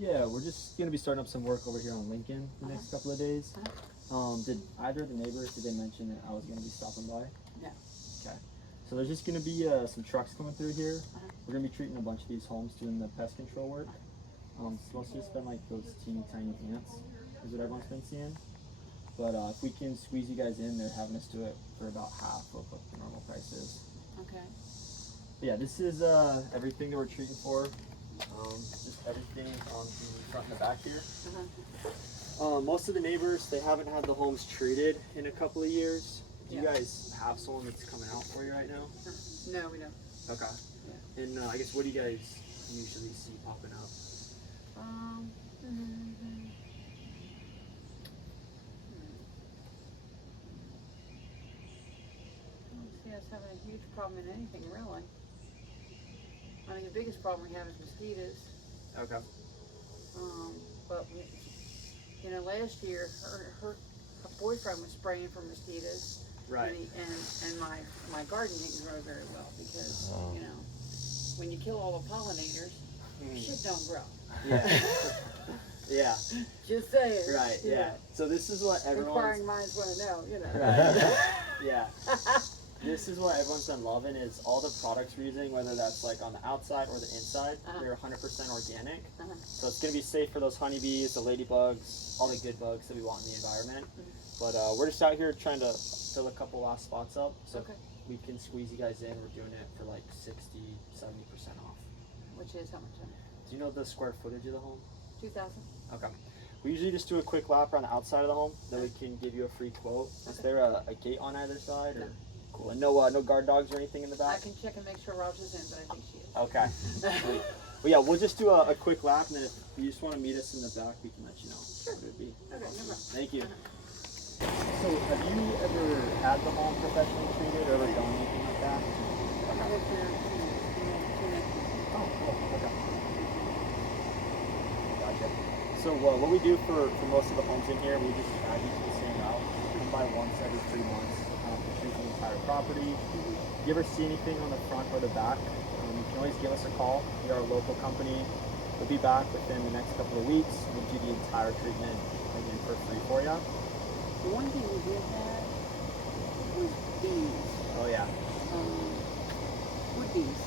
Yeah, we're just gonna be starting up some work over here on Lincoln the next couple of days. Did either of the neighbors, did they mention that I was gonna be stopping by? No. Okay. So there's just gonna be some trucks coming through here. We're gonna be treating a bunch of these homes, doing the pest control work. It's mostly just been like those teeny tiny ants, is what everyone's been seeing. But if we can squeeze you guys in, they're having us do it for about half of what the normal price is. Okay. But yeah, this is everything that we're treating for. Just everything on the front and the back here. Most of the neighbors, they haven't had the homes treated in a couple of years. Do you guys have someone that's coming out for you right now? No, we don't. Okay. Yeah. And I guess what do you guys usually see popping up? I don't see us having a huge problem in anything, really. I mean, the biggest problem we have is mosquitoes. Okay. But we, you know, last year her boyfriend was spraying for mosquitoes. Right. And my garden didn't grow very well because you know, when you kill all the pollinators, shit don't grow. Yeah. Yeah. Just saying. Right. Yeah. So this is what everyone's. Inquiring minds want to know, you know. Right. Yeah. This is what everyone's been loving is all the products we're using, whether that's like on the outside or the inside, they're 100% organic. So it's going to be safe for those honeybees, the ladybugs, all the good bugs that we want in the environment. But we're just out here trying to fill a couple last spots up. So we can squeeze you guys in. We're doing it for like 60, 70% off. Which is how much? Do you know the square footage of the home? 2,000. Okay. We usually just do a quick lap around the outside of the home, then we can give you a free quote. Is there a gate on either side? Or? Cool. And no guard dogs or anything in the back? I can check and make sure Raj is in, but I think she is. Okay. Well, yeah, we'll just do a quick lap, and then if you just want to meet us in the back, we can let you know what it would be. Okay, no problem. Thank you. So, have you ever had the home professionally treated or ever done anything like that? I lived here Oh, cool. Okay. Gotcha. So what we do for most of the homes in here, we just add you to the same route. We come by once every 3 months to treat the entire property. If you ever see anything on the front or the back, you can always give us a call. We are a local company. We'll be back within the next couple of weeks. We'll do the entire treatment again for free for you. The one thing we did have was bees. Oh yeah. Wood bees.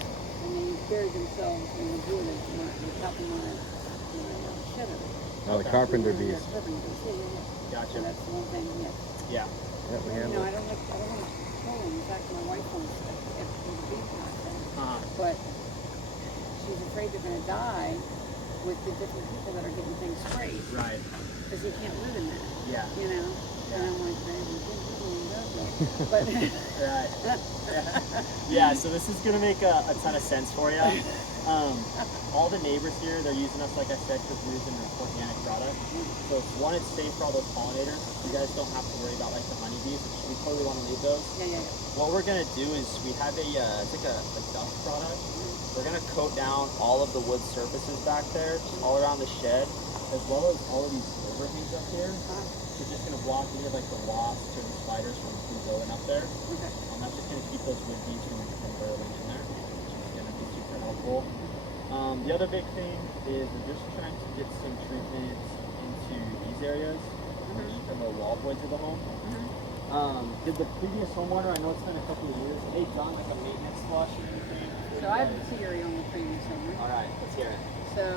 And they buried themselves in the wood and were chopping on it. Oh, the carpenter bees. Gotcha. So that's the one thing, Yeah. Yeah, we you handle know, it. I don't like control them. In fact, my wife wants to get the bees out. But she's afraid they're going to die with the different people that are getting things sprayed. Right. Because you can't live in that. Yeah. You know? And I'm like, baby, but right. Yeah, so this is going to make a ton of sense for you. All the neighbors here, they're using us, like I said, because we're using an organic product. So one, it's safe for all those pollinators. You guys don't have to worry about like the honeybees, which we totally want to leave those. Yeah. What we're going to do is we have it's like a dust product. We're going to coat down all of the wood surfaces back there, all around the shed, as well as all of these overhangs up here. We're just going to block any of like the wasps or the spiders from going up there. That's just going to keep those wood bees from burrowing in there, which is going to be super helpful. The other big thing is we're just trying to get some treatments into these areas, which are the wall voids of the home. Did the previous homeowner, I know it's been a couple of years, have they done like a maintenance flush or anything? So I have a theory on the previous owner. Alright, let's hear it. So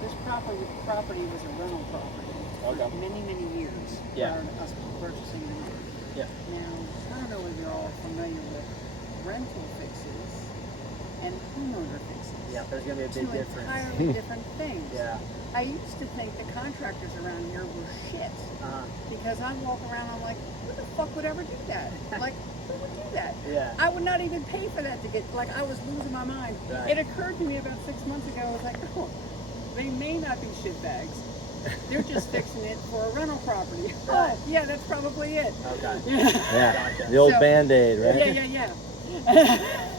this property was a rental property for many years prior to us purchasing the home. Yeah. Now, I don't know if you're all familiar with rental fixes and homeowner fixes. Yeah, there's going to be a big difference. Two entirely different things. Yeah. I used to think the contractors around here were shit. Because I walk around, I'm like, who the fuck would ever do that? Like, who would do that? Yeah. I would not even pay for that to get, like, I was losing my mind. Right. It occurred to me about 6 months ago, I was like, oh, they may not be shitbags. They're just fixing it for a rental property. Right. Oh, yeah, that's probably it. Okay. Yeah, Gotcha. the old So- Band-Aid, right? Yeah.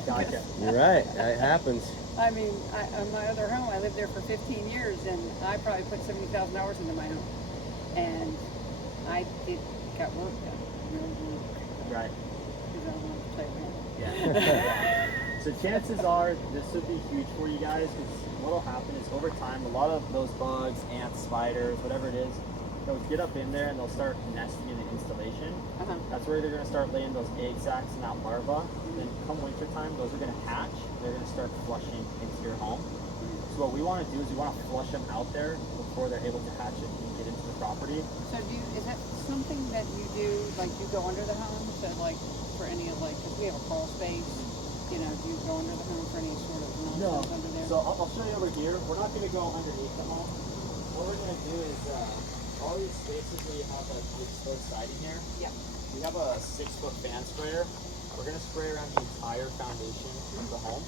Gotcha. You're right, it happens. I mean, on my other home, I lived there for 15 years, and I probably put $70,000 into my home. And I got work done. Real work. Right. Because I don't want to play around. Yeah. So chances are this would be huge for you guys, because what will happen is over time, a lot of those bugs, ants, spiders, whatever it is, they'll get up in there and they'll start nesting in the installation. That's where they're going to start laying those egg sacs and that larva. And then come winter time, those are going to hatch. They're going to start flushing into your home. So what we want to do is we want to flush them out there before they're able to hatch it and get into the property. So is that something that you do, like you go under the home to like, for any of like, because we have a crawl space, you know, do you go under the home for any sort of nonsense under there? So I'll show you over here. We're not going to go underneath the home. What we're going to do is all these spaces where you have like the exposed siding here. Yeah. We have a 6-foot fan sprayer. We're going to spray around the entire foundation of the home.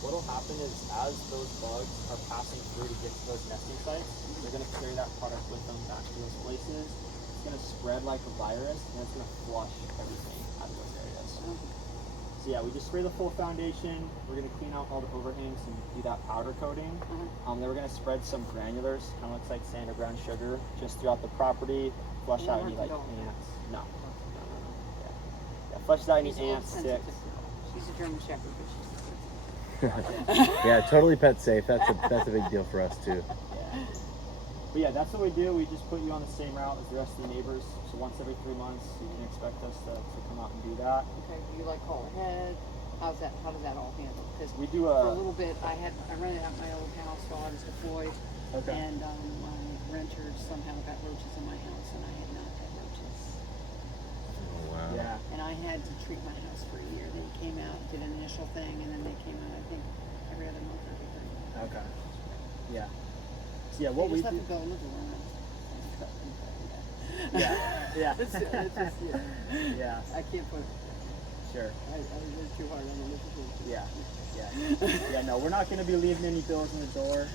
What'll happen is as those bugs are passing through to get to those nesting sites, they're going to carry that product with them back to those places. It's going to spread like a virus, and it's going to flush everything out of those areas. So yeah, we just spray the full foundation. We're going to clean out all the overhangs and do that powder coating. Then we're going to spread some granulars, kind of looks like sand or brown sugar, just throughout the property. Flush out any like ants. No. Yeah, flush out any ants, ticks. She's a German Shepherd, but she's Yeah, totally pet safe. That's a big deal for us too. Yeah. But yeah, that's what we do. We just put you on the same route as the rest of the neighbors. So once every 3 months, you can expect us to come out and do that. Okay, do you like call ahead? How does that all handle? Because we do for a little bit, I rented out my old house while I was deployed, and my renters somehow got roaches in my house, and I had not had roaches. Oh, wow. Yeah. And I had to treat my house for a year. They came out, did an initial thing, and then they came out, I think, every other month or everything. Okay. Yeah. So yeah, what they we just do. have to go in the door and Yeah. it's just, Yeah. I can't put. Sure. I work too hard on the little. Yeah, no, we're not going to be leaving any bills in the door.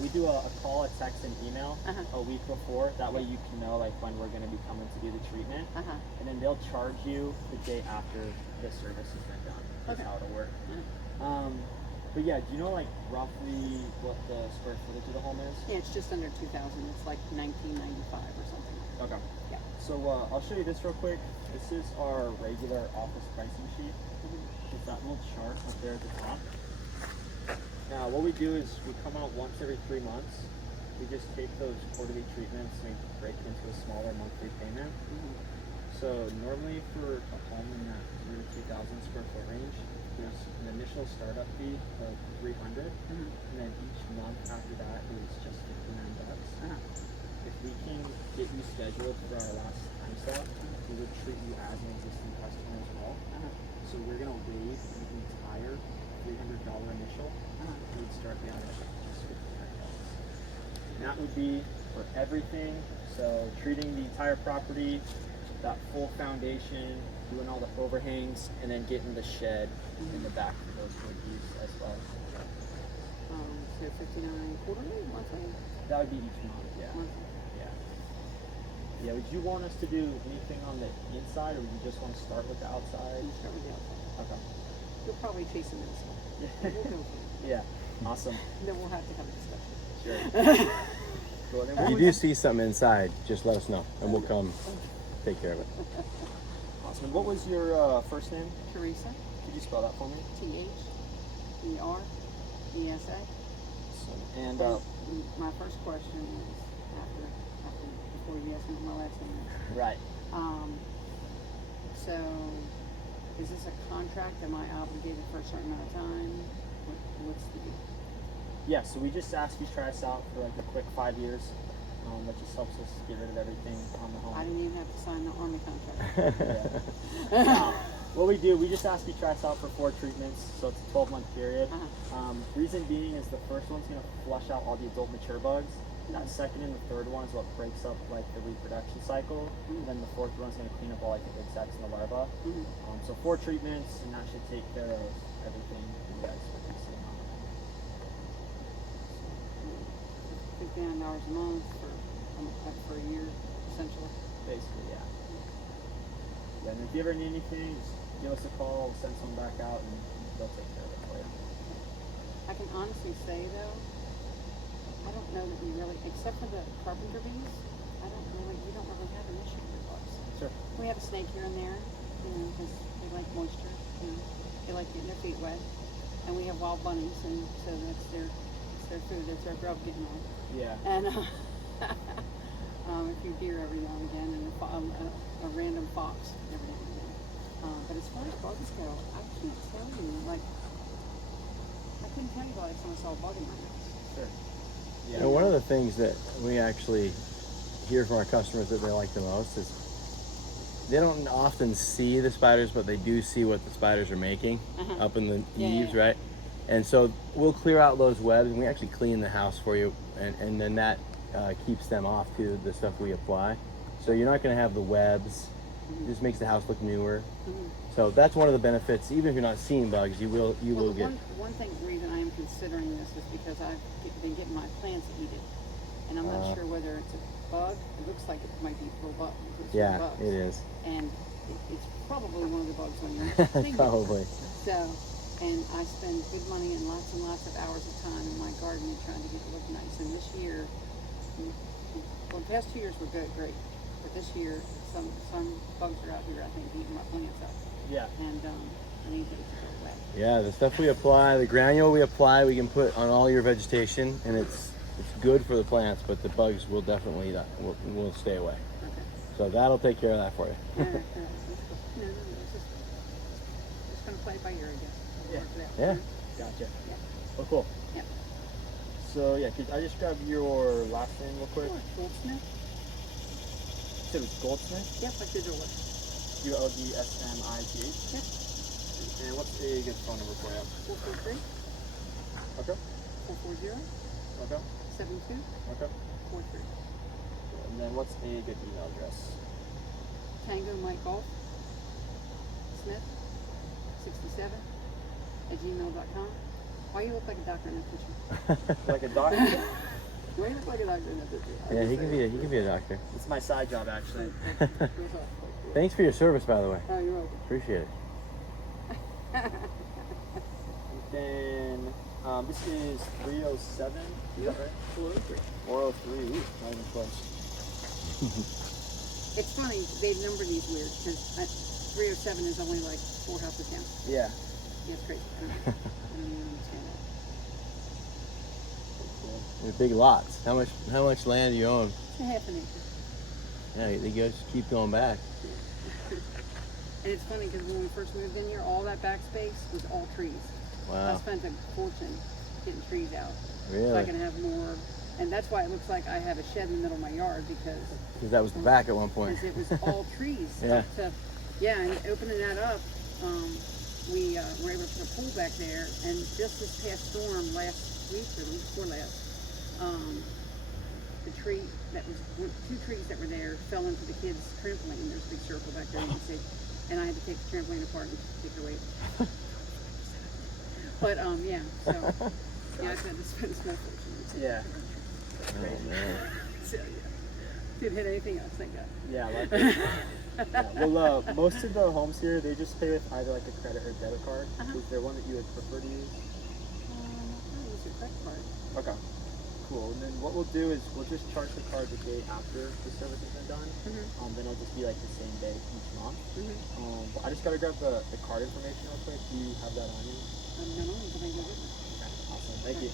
We do a call, a text, and email a week before. That way you can know like when we're going to be coming to do the treatment. And then they'll charge you the day after the service has been done. That's how it'll work. But yeah, do you know like roughly what the square footage of the home is? Yeah, it's just under 2,000. It's like 1995 or something. Okay. Yeah. So I'll show you this real quick. This is our regular office pricing sheet. It's that little chart up there at the top. Now what we do is we come out once every 3 months. We just take those quarterly treatments and break it into a smaller monthly payment. So normally for a home in that 3,000 to 2,000 square foot range, there's an initial startup fee of $300, and then each month after that is just $59. If we can get you scheduled for our last time slot, we would treat you as an existing customer as well. So we're gonna waive the entire $300 initial. We would start the other just $59. And that would be for everything. So treating the entire property, that full foundation, doing all the overhangs, and then getting the shed in the back for those wood use as well. So 59 quarterly, monthly? That would be each month, yeah. Monthly. Yeah, would you want us to do anything on the inside, or would you just want to start with the outside? You start with the outside. Okay. You'll probably chase them inside. We'll go for it. Yeah, awesome. Then we'll have to have a discussion. Sure. Cool. Then If you do see something inside, just let us know, and we'll come take care of it. Awesome. What was your first name? Teresa, Could you spell that for me? THERESA. And My first question is before you ask me what my last name is. right. So, is this a contract? Am I obligated for a certain amount of time? What's the deal? Yeah, so we just asked you to try us out for like a quick 5 years. That just helps us get rid of everything on the home. I didn't even have to sign the Army contract. What we do, we just ask you to try us out for 4 treatments, so it's a 12-month period. Reason being is the first one's going to flush out all the adult mature bugs. That second and the third one is what breaks up like the reproduction cycle. And then the fourth one's going to clean up all like the insects and the larvae. So 4 treatments, and that should take care of everything you guys will be seeing on the home. $59 a month for a year, essentially. Basically, yeah. And if you ever need anything, just give us a call, we'll send someone back out, and they'll take care of it for you. I can honestly say though, I don't know that we really, except for the carpenter bees, we don't really have an issue with bugs. Sure. We have a snake here and there, because they like moisture, they like getting their feet wet. and we have wild bunnies, and so that's their food. That's their grub getting on. Yeah. And a few deer every now and again, and a random fox every now and again. But as far as bugs go, I can't tell you. Like, I couldn't tell you the last time I saw a bug in my house. Sure. Yeah. And one of the things that we actually hear from our customers that they like the most is they don't often see the spiders, but they do see what the spiders are making up in the eaves, right? And so we'll clear out those webs, and we actually clean the house for you, and then that keeps them off too, the stuff we apply. So you're not going to have the webs. It just makes the house look newer. So that's one of the benefits. Even if you're not seeing bugs, you will get. One thing, the reason I am considering this is because I've been getting my plants eaten, and I'm not sure whether it's a bug. It looks like it might be full bug. Yeah, it is. And it's probably one of the bugs on your finger. Probably. So, and I spend good money and lots of hours of time in my garden trying to get it look nice. And this year, well, the past 2 years were great, but this year some bugs are out here, I think, eating my plants up. Yeah. And I need those to go away. Yeah, the stuff we apply, the granule we apply, we can put on all your vegetation, and it's good for the plants, but the bugs will definitely will stay away. Okay. So that'll take care of that for you. No, it's just gonna play it by ear, I guess. Yeah. Gotcha. Yeah. Oh, cool. Yeah. So yeah, could I just grab your last name real quick? Sure. Goldsmith? You said it was Goldsmith? Yep, like the door. Goldsmith. Yep. And what's a good phone number for you? 443 Okay. 440 Okay. 72 Okay. 43. And then what's a good email address? Tango Mike Golf Smith 67 at gmail.com. Why you look like a doctor in that picture? Like a doctor? Why you look like a doctor in that picture? Yeah, he can be a doctor. It's my side job actually. Thanks for your service, by the way. Oh, you're welcome. Appreciate it. Then this is 307. Is that right? 403. 403. Ooh, not even close. It's funny, they number these weird because 307 is only like 4 houses down. Yeah. Yeah, it's crazy. I don't even understand that. Cool. They're big lots. How much land do you own? It's a half an acre. Yeah, they just keep going back. And it's funny because when we first moved in here, all that back space was all trees. Wow. I spent a fortune getting trees out. Really? So I can have more. And that's why it looks like I have a shed in the middle of my yard because That was the back at one point. it was all trees. Yeah. And opening that up, we were able to put a pool back there. And just this past storm last week or the week before last, the tree that was 2 trees that were there fell into the kids' trampoline. There's a big circle back there you can see. And I had to take the trampoline apart and take it away. But yeah, so yeah, I've had to spend a small fortune. Yeah. Oh, man. So yeah, didn't hit anything else, thank God. Yeah, like yeah. Well, most of the homes here, they just pay with either like a credit or debit card. Is there one that you would prefer to use? I'll use a credit card. Okay. Cool. And then what we'll do is we'll just charge the card the day after the service has been done. Then it'll just be like the same day each month. But I just gotta grab the card information real quick. Do you have that on you? No, but I do. Okay. Awesome. Thank you.